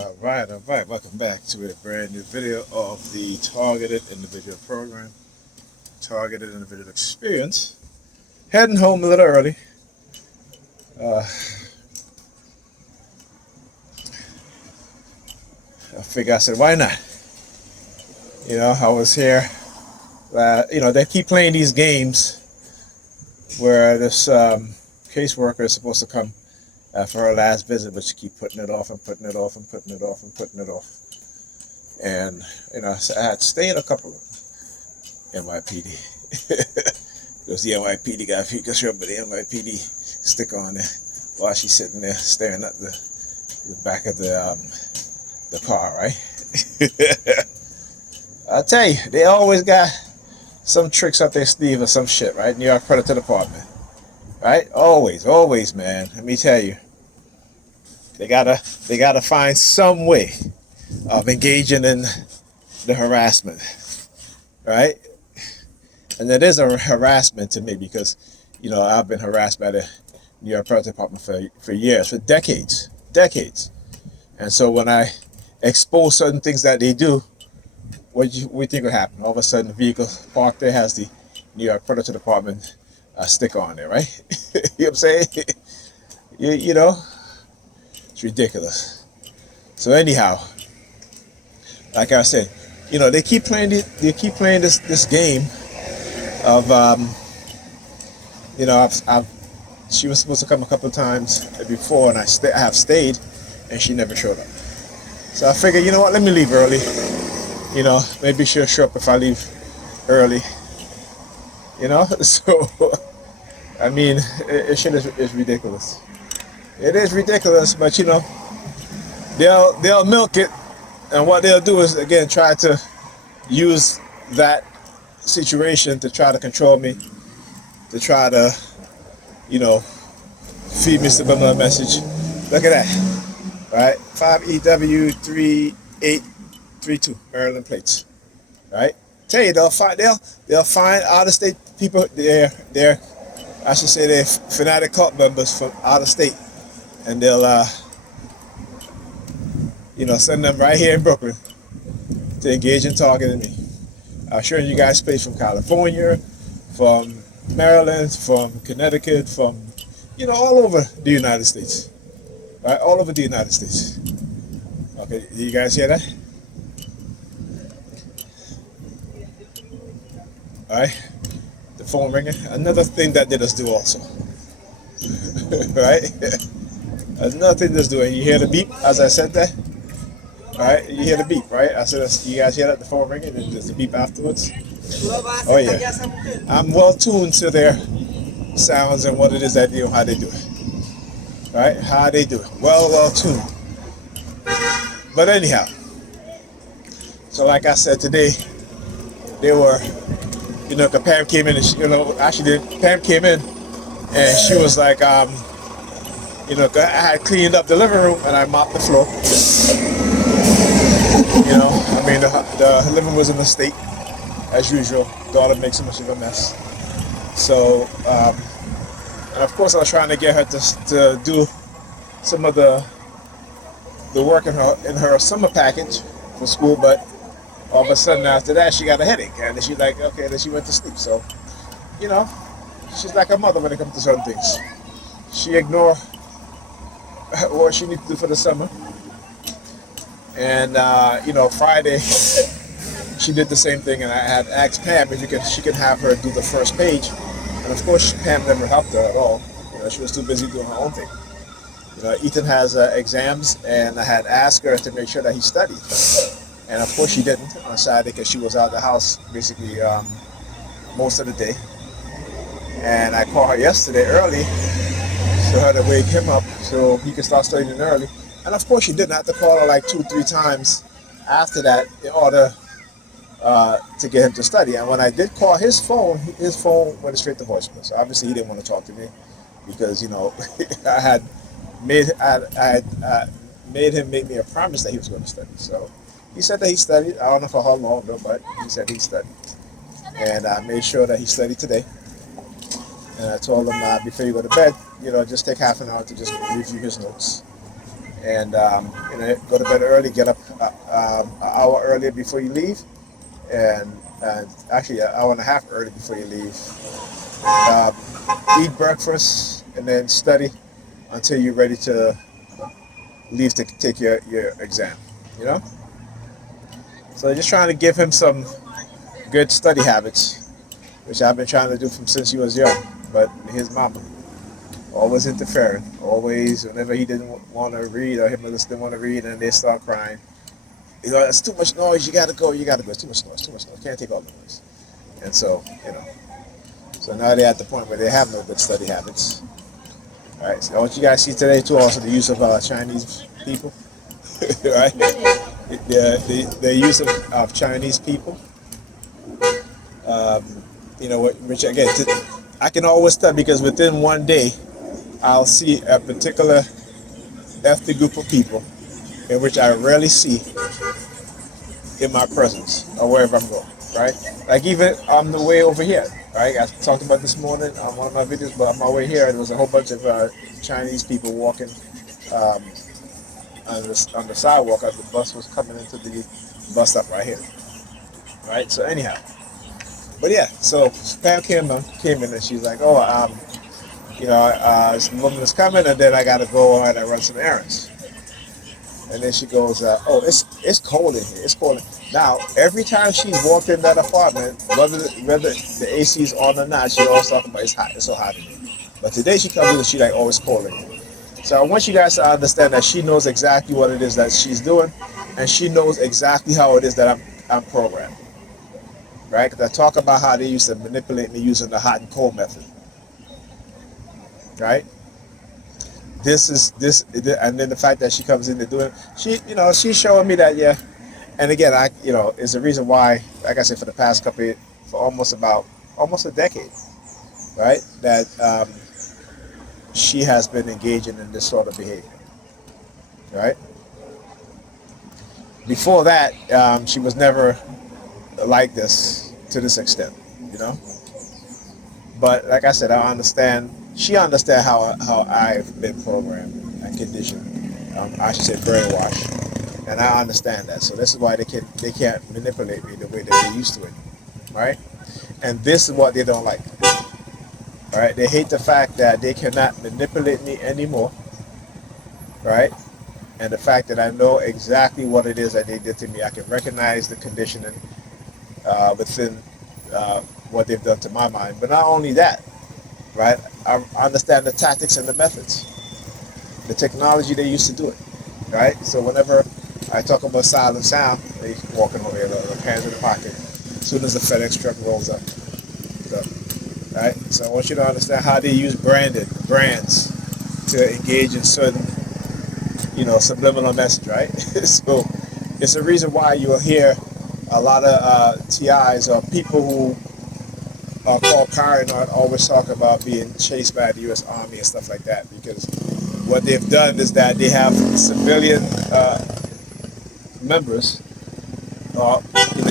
All right. Welcome back to a brand new video of the Targeted Individual Program, Targeted Individual Experience. Heading home a little early. I said, why not? I was here. They keep playing these games where this caseworker is supposed to come for her last visit, but she keep putting it off and putting it off and putting it off and putting it off. And so I had stayed a couple of NYPD. Because the NYPD got because remember the NYPD sticker on there while she's sitting there staring at the back of the car, right? I tell you, they always got some tricks up their sleeve or some shit, right? New York Predator Department, right? Always, man. Let me tell you, they gotta find some way of engaging in the harassment, right? And it is a harassment to me because, I've been harassed by the New York Predator Department for years, for decades. And so when I expose certain things that they do, what do you think will happen? All of a sudden, the vehicle parked there has the New York Predator Department sticker on there, right? You know what I'm saying? It's ridiculous. So anyhow, like I said, they keep playing this game of she was supposed to come a couple of times before, and I have stayed, and she never showed up. So I figured, you know what, let me leave early. Maybe she'll show up if I leave early. So I mean, it shit is ridiculous. It is ridiculous, but they'll milk it, and what they'll do is again try to use that situation to try to control me, to try to, feed me subliminal message. Look at that, right? 5EW3832 Maryland plates, right? Tell you they'll find out of state people. They're I should say they're fanatic cult members from out of state, and they'll send them right here in Brooklyn to engage in targeting me. I'm sure you guys play from California, from Maryland, from Connecticut, from all over the United States, right? All over the United States. Okay, do you guys hear that? All right, the phone ringing. Another thing that they just do also, right? Another thing that's doing. You hear the beep as I said that. All right, you hear the beep, right? I said, you guys hear that, the phone ringing, and there's a beep afterwards. Oh yeah, I'm well tuned to their sounds and what it is that how they do it, right? How they do it, well tuned. But anyhow, so like I said today, they were, Pam came in, and Pam came in, and she was like, I had cleaned up the living room and I mopped the floor. The living room was in a state, as usual. Daughter makes so much of a mess. So, and of course I was trying to get her to do some of the work in her summer package for school, but all of a sudden after that she got a headache, and then she's like, okay, then she went to sleep. So, she's like her mother when it comes to certain things. She ignore what she needs to do for the summer. And Friday she did the same thing, and I had asked Pam if she could have her do the first page, and of course Pam never helped her at all. She was too busy doing her own thing. Ethan has exams, and I had asked her to make sure that he studied, and of course she didn't on Saturday because she was out of the house basically most of the day. And I called her yesterday early for her to wake him up so he could start studying early. And of course she didn't. I had to call her like 2-3 times after that in order to get him to study. And when I did call his phone went straight to voicemail. So obviously he didn't want to talk to me because I had made him make me a promise that he was going to study. So he said that he studied. I don't know for how long though, but he said he studied. And I made sure that he studied today. And I told him before you go to bed, just take half an hour to just review his notes. and go to bed early, get up an hour earlier before you leave, and actually an hour and a half early before you leave. Um, Eat breakfast and then study until you're ready to leave to take your exam. You know, so just trying to give him some good study habits, which I've been trying to do from since he was young. But his mama always interfering, always whenever he didn't want to read or his mother didn't want to read, and they start crying. It's too much noise. You gotta go. You gotta go. It's too much noise. Too much noise. Can't take all the noise. And so so now they're at the point where they have no good study habits. All right. So what you guys see today too, also the use of Chinese people, right? The use of Chinese people. Um, which again, I can always tell because within one day, I'll see a particular ethnic group of people in which I rarely see in my presence or wherever I'm going, right? Like even on the way over here, right? I talked about this morning on one of my videos, but on my way here, there was a whole bunch of Chinese people walking um, on the sidewalk as the bus was coming into the bus stop right here, right? So anyhow, but yeah, so Pam came in and she's like, oh, some woman is coming, and then I got to go and I run some errands. And then she goes, oh, it's cold in here. It's cold. Now, every time she's walked in that apartment, whether the AC is on or not, she always talking about it's hot. It's so hot in here. But today she comes in and she's like, oh, it's cold in here. So I want you guys to understand that she knows exactly what it is that she's doing, and she knows exactly how it is that I'm programmed. Right? Because I talk about how they used to manipulate me using the hot and cold method. Right? And then the fact that she comes in to do it, she's showing me that, yeah. And again, is the reason why, like I said, for the past for almost a decade, right, that she has been engaging in this sort of behavior, right. Before that, she was never like this to this extent, you know. But like I said, I understand. She understands how I've been programmed and conditioned. I should say brainwashed, and I understand that. So this is why they can't manipulate me the way that they used to it, right? And this is what they don't like, right? They hate the fact that they cannot manipulate me anymore, right? And the fact that I know exactly what it is that they did to me. I can recognize the conditioning within what they've done to my mind. But not only that, right? I understand the tactics and the methods, the technology they used to do it, right? So whenever I talk about silent sound, they walking over here, the hands in the pocket. As soon as the FedEx truck rolls up, right? So I want you to understand how they use brands to engage in certain, subliminal message, right? So it's a reason why you'll hear a lot of TIs or people who are called paranoid always talk about being chased by the U.S. Army and stuff like that, because what they've done is that they have civilian members,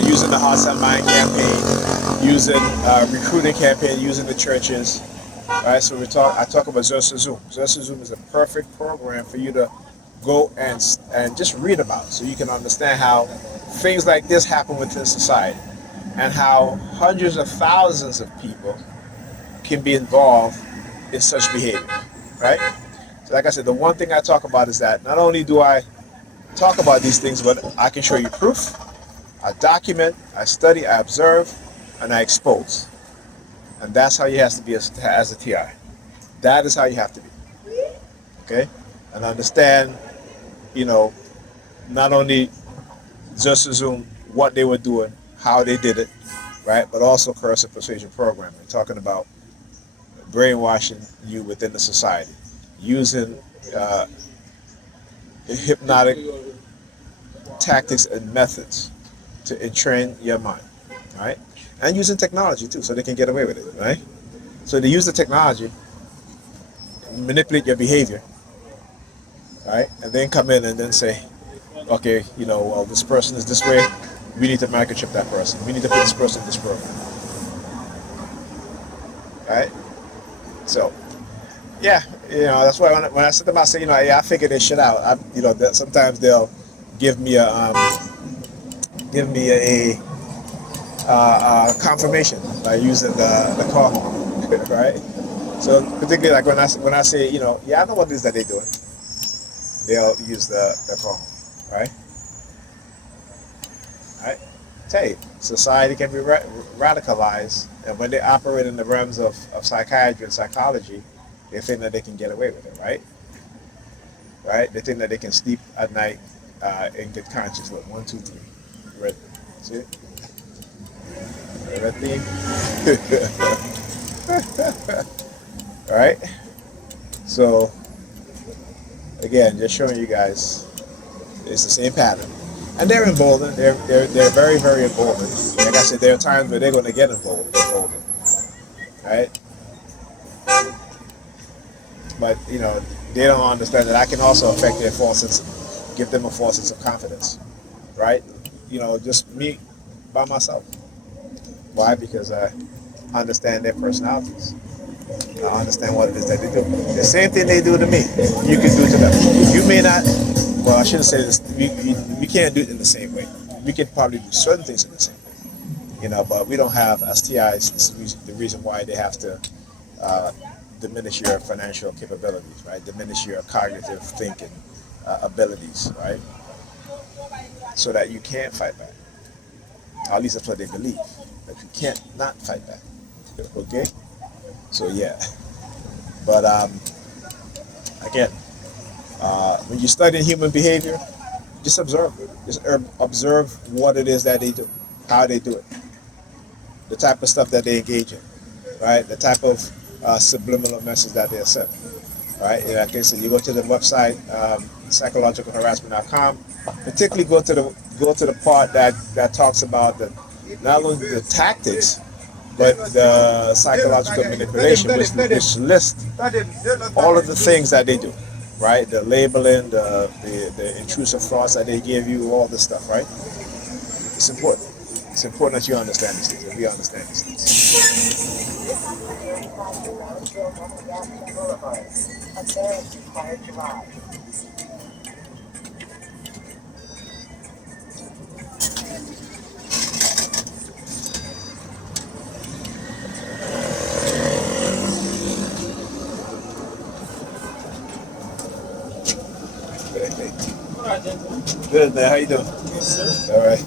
using the Hearts and Mind campaign, using recruiting campaign, using the churches. All right, so I talk about Zoom. Zoom is a perfect program for you to go and just read about, so you can understand how things like this happen within society, and how hundreds of thousands of people can be involved in such behavior, right? So like I said, the one thing I talk about is that not only do I talk about these things, but I can show you proof, I document, I study, I observe, and I expose. And that's how you have to be as a TI. That is how you have to be, okay? And understand, not only just assume what they were doing, how they did it, right? But also coercive persuasion programming, talking about brainwashing you within the society, using hypnotic tactics and methods to entrain your mind, right? And using technology too, so they can get away with it, right? So they use the technology, manipulate your behavior, right? And then come in and then say, okay, well, this person is this way. We need to microchip that person. We need to put this person in this program. Right? So, yeah, That's why when I sit them, I say, yeah, I figured this shit out. That sometimes they'll give me a confirmation by using the call horn, right? So particularly like when I say, yeah, I know what it is that they're doing. They'll use the call horn, right? Right? Tell you, society can be radicalized, and when they operate in the realms of psychiatry and psychology, they think that they can get away with it, right? Right? They think that they can sleep at night in good conscience. Look, 1, 2, 3, red. See it? The red theme. All right. So again, just showing you guys, it's the same pattern. And they're emboldened. They're very, very emboldened. Like I said, there are times where they're going to get emboldened. Right? But they don't understand that I can also affect their false sense, give them a false sense of confidence. Right? Just me by myself. Why? Because I understand their personalities. I understand what it is that they do. The same thing they do to me, you can do to them. You may not. Well, I shouldn't say this. We can't do it in the same way. We can probably do certain things in the same way, but we don't have STIs. This is the reason why they have to diminish your financial capabilities, right? Diminish your cognitive thinking abilities, right? So that you can't fight back. At least that's what they believe, that you can't not fight back. Okay? So yeah. But again, when you study human behavior, just observe it. Just observe what it is that they do, how they do it, the type of stuff that they engage in, right? The type of subliminal message that they send, right? Like I said, you go to the website psychologicalharassment.com. Particularly go to the part that talks about not only the tactics, but the psychological manipulation, which lists all of the things that they do, right? The labeling, the intrusive thoughts that they give you, all this stuff, right? It's important. It's important that you understand these things, and we understand these things. Good, man. How you doing? Yes, sir. All right.